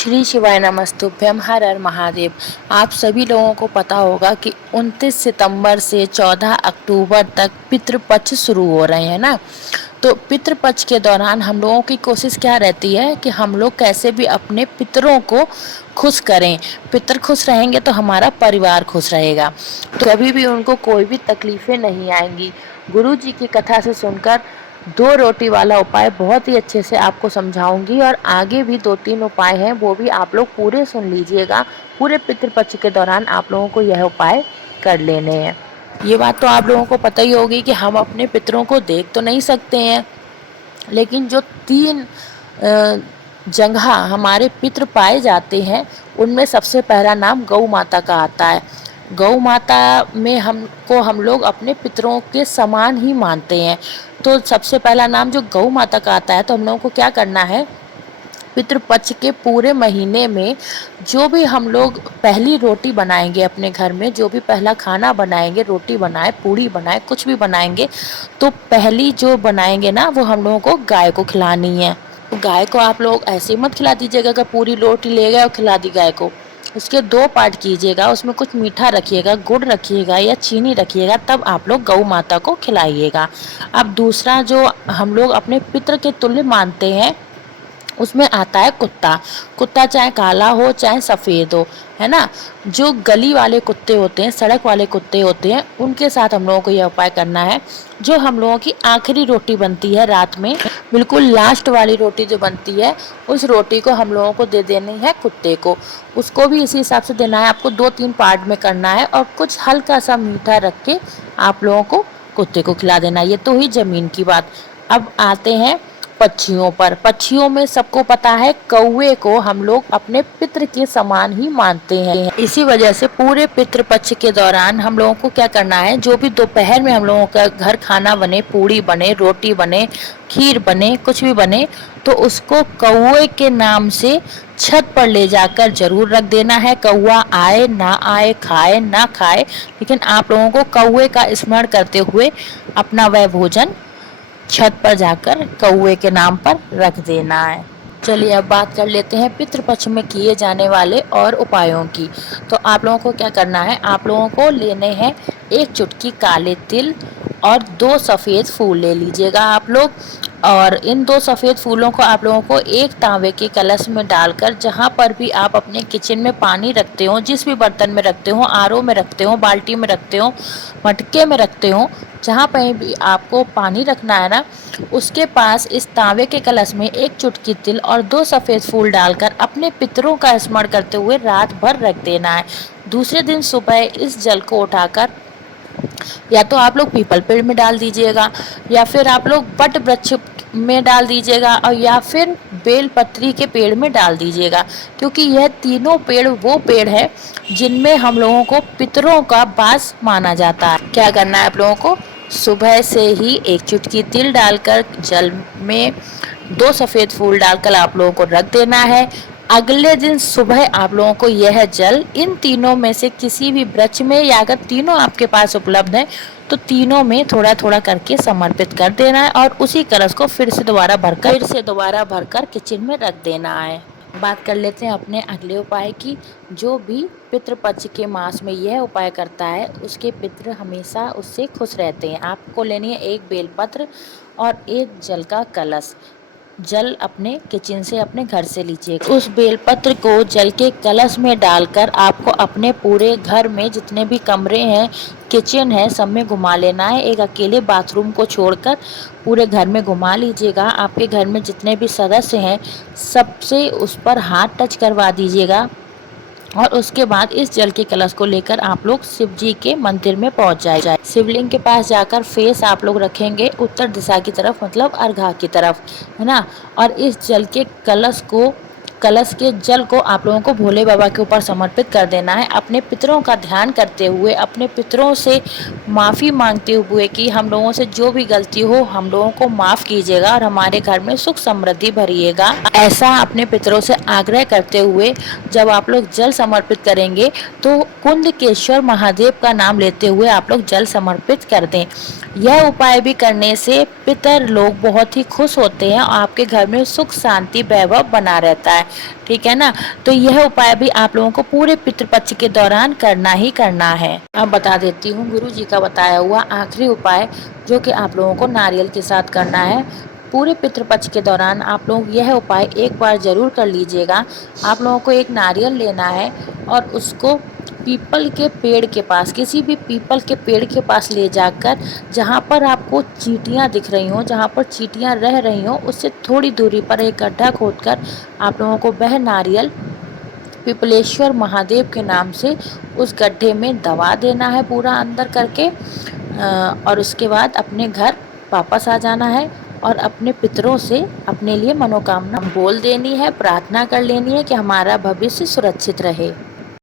श्री शिवाय नमस्तुभ्यम, हर हर महादेव। आप सभी लोगों को पता होगा कि 29 सितंबर से 14 अक्टूबर तक पितृपक्ष शुरू हो रहे हैं ना। तो पितृपक्ष के दौरान हम लोगों की कोशिश क्या रहती है कि हम लोग कैसे भी अपने पितरों को खुश करें। पितर खुश रहेंगे तो हमारा परिवार खुश रहेगा, तो कभी भी उनको कोई भी तकलीफें नहीं आएंगी। गुरु जी की कथा से सुनकर 2 रोटी वाला उपाय बहुत ही अच्छे से आपको समझाऊंगी, और आगे भी 2-3 उपाय हैं, वो भी आप लोग पूरे सुन लीजिएगा। पूरे पितृपक्ष के दौरान आप लोगों को यह उपाय कर लेने हैं। ये बात तो आप लोगों को पता ही होगी कि हम अपने पितरों को देख तो नहीं सकते हैं, लेकिन जो 3 जगह हमारे पितृ पाए जाते हैं, उनमें सबसे पहला नाम गौ माता का आता है। गौ माता में हम लोग अपने पितरों के समान ही मानते हैं। तो सबसे पहला नाम जो गौ माता का आता है, तो हम लोगों को क्या करना है, पितृपक्ष के पूरे महीने में जो भी हम लोग पहली रोटी बनाएंगे अपने घर में, जो भी पहला खाना बनाएंगे, रोटी बनाए, पूड़ी बनाए, कुछ भी बनाएंगे, तो पहली जो बनाएंगे ना, वो हम लोगों को गाय को खिलानी है। तो गाय को आप लोग ऐसे मत खिला दीजिएगा कि पूरी रोटी ले गए और खिला दी गाय को। उसके 2 पार्ट कीजिएगा, उसमें कुछ मीठा रखिएगा, गुड़ रखिएगा या चीनी रखिएगा, तब आप लोग गौ माता को खिलाइएगा। अब दूसरा जो हम लोग अपने पितृ के तुल्य मानते हैं, उसमें आता है कुत्ता। कुत्ता चाहे काला हो चाहे सफ़ेद हो, है ना। जो गली वाले कुत्ते होते हैं, सड़क वाले कुत्ते होते हैं, उनके साथ हम लोगों को यह उपाय करना है। जो हम लोगों की आखिरी रोटी बनती है रात में, बिल्कुल लास्ट वाली रोटी जो बनती है, उस रोटी को हम लोगों को दे देनी है कुत्ते को। उसको भी इसी हिसाब से देना है, आपको 2-3 पार्ट में करना है, और कुछ हल्का सा मीठा रख के आप लोगों को कुत्ते को खिला देना है। ये तो हुई जमीन की बात। अब आते हैं पक्षियों पर। पक्षियों में सबको पता है, कौवे को हम लोग अपने पितृ के समान ही मानते हैं। इसी वजह से पूरे पितृपक्ष के दौरान हम लोगों को क्या करना है, जो भी दोपहर में हम लोगों का घर खाना बने, पूड़ी बने, रोटी बने, खीर बने, कुछ भी बने, तो उसको कौवे के नाम से छत पर ले जाकर जरूर रख देना है। कौवा आए ना आए, खाए ना खाए, लेकिन आप लोगों को कौवे का स्मरण करते हुए अपना वह भोजन छत पर जाकर कौवे के नाम पर रख देना है। चलिए अब बात कर लेते हैं पितृपक्ष में किए जाने वाले और उपायों की। तो आप लोगों को क्या करना है, आप लोगों को लेने हैं 1 चुटकी काले तिल और 2 सफ़ेद फूल ले लीजिएगा आप लोग। और इन 2 सफ़ेद फूलों को आप लोगों को एक तांबे के कलश में डालकर, जहाँ पर भी आप अपने किचन में पानी रखते हो, जिस भी बर्तन में रखते हो, आरओ में रखते हो, बाल्टी में रखते हो, मटके में रखते हो, जहाँ पर भी आपको पानी रखना है ना, उसके पास इस तांबे के कलश में 1 चुटकी तिल और 2 सफ़ेद फूल डालकर अपने पितरों का स्मरण करते हुए रात भर रख देना है। दूसरे दिन सुबह इस जल को उठाकर या तो आप लोग पीपल पेड़ में डाल दीजिएगा, या फिर आप लोग वट वृक्ष में डाल दीजिएगा, और या फिर बेलपत्री के पेड़ में डाल दीजिएगा, क्योंकि यह तीनों पेड़ वो पेड़ है जिनमें हम लोगों को पितरों का वास माना जाता है। क्या करना है आप लोगों को, सुबह से ही 1 चुटकी तिल डालकर जल में 2 सफ़ेद फूल डालकर आप लोगों को रख देना है। अगले दिन सुबह आप लोगों को यह जल इन तीनों में से किसी भी वृक्ष में, या अगर तीनों आपके पास उपलब्ध है तो तीनों में थोड़ा थोड़ा करके समर्पित कर देना है, और उसी कलश को फिर से दोबारा भरकर किचन में रख देना है। बात कर लेते हैं अपने अगले उपाय की। जो भी पितृपक्ष के मास में यह उपाय करता है, उसके पितृ हमेशा उससे खुश रहते हैं। आपको लेनी है 1 बेलपत्र और 1 जल का कलश। जल अपने किचन से, अपने घर से लीजिए। उस बेलपत्र को जल के कलश में डालकर आपको अपने पूरे घर में जितने भी कमरे हैं, किचन है, सब में घुमा लेना है। एक अकेले बाथरूम को छोड़कर पूरे घर में घुमा लीजिएगा। आपके घर में जितने भी सदस्य हैं, सबसे उस पर हाथ टच करवा दीजिएगा, और उसके बाद इस जल के कलश को लेकर आप लोग शिव जी के मंदिर में पहुंच जाए। शिवलिंग के पास जाकर फेस आप लोग रखेंगे उत्तर दिशा की तरफ, मतलब अर्घा की तरफ, है ना। और इस जल के कलश के जल को आप लोगों को भोले बाबा के ऊपर समर्पित कर देना है, अपने पितरों का ध्यान करते हुए, अपने पितरों से माफ़ी मांगते हुए कि हम लोगों से जो भी गलती हो हम लोगों को माफ़ कीजिएगा और हमारे घर में सुख समृद्धि भरिएगा। ऐसा अपने पितरों से आग्रह करते हुए जब आप लोग जल समर्पित करेंगे, तो कुंदकेश्वर महादेव का नाम लेते हुए आप लोग जल समर्पित कर दें। यह उपाय भी करने से पितर लोग बहुत ही खुश होते हैं और आपके घर में सुख शांति वैभव बना रहता है। ठीक है ना। तो यह उपाय भी आप लोगों को पूरे पितृपक्ष के दौरान करना ही करना है। अब बता देती हूँ गुरु जी का बताया हुआ आखिरी उपाय, जो कि आप लोगों को नारियल के साथ करना है। पूरे पितृपक्ष के दौरान आप लोग यह उपाय एक बार जरूर कर लीजिएगा। आप लोगों को एक नारियल लेना है और उसको पीपल के पेड़ के पास, किसी भी पीपल के पेड़ के पास ले जाकर, जहाँ पर आपको चींटियाँ दिख रही हों, जहाँ पर चींटियाँ रह रही हों, उससे थोड़ी दूरी पर एक गड्ढा खोदकर आप लोगों को वह नारियल पिपलेश्वर महादेव के नाम से उस गड्ढे में दबा देना है पूरा अंदर करके, और उसके बाद अपने घर वापस आ जाना है और अपने पितरों से अपने लिए मनोकामना बोल देनी है, प्रार्थना कर लेनी है कि हमारा भविष्य सुरक्षित रहे।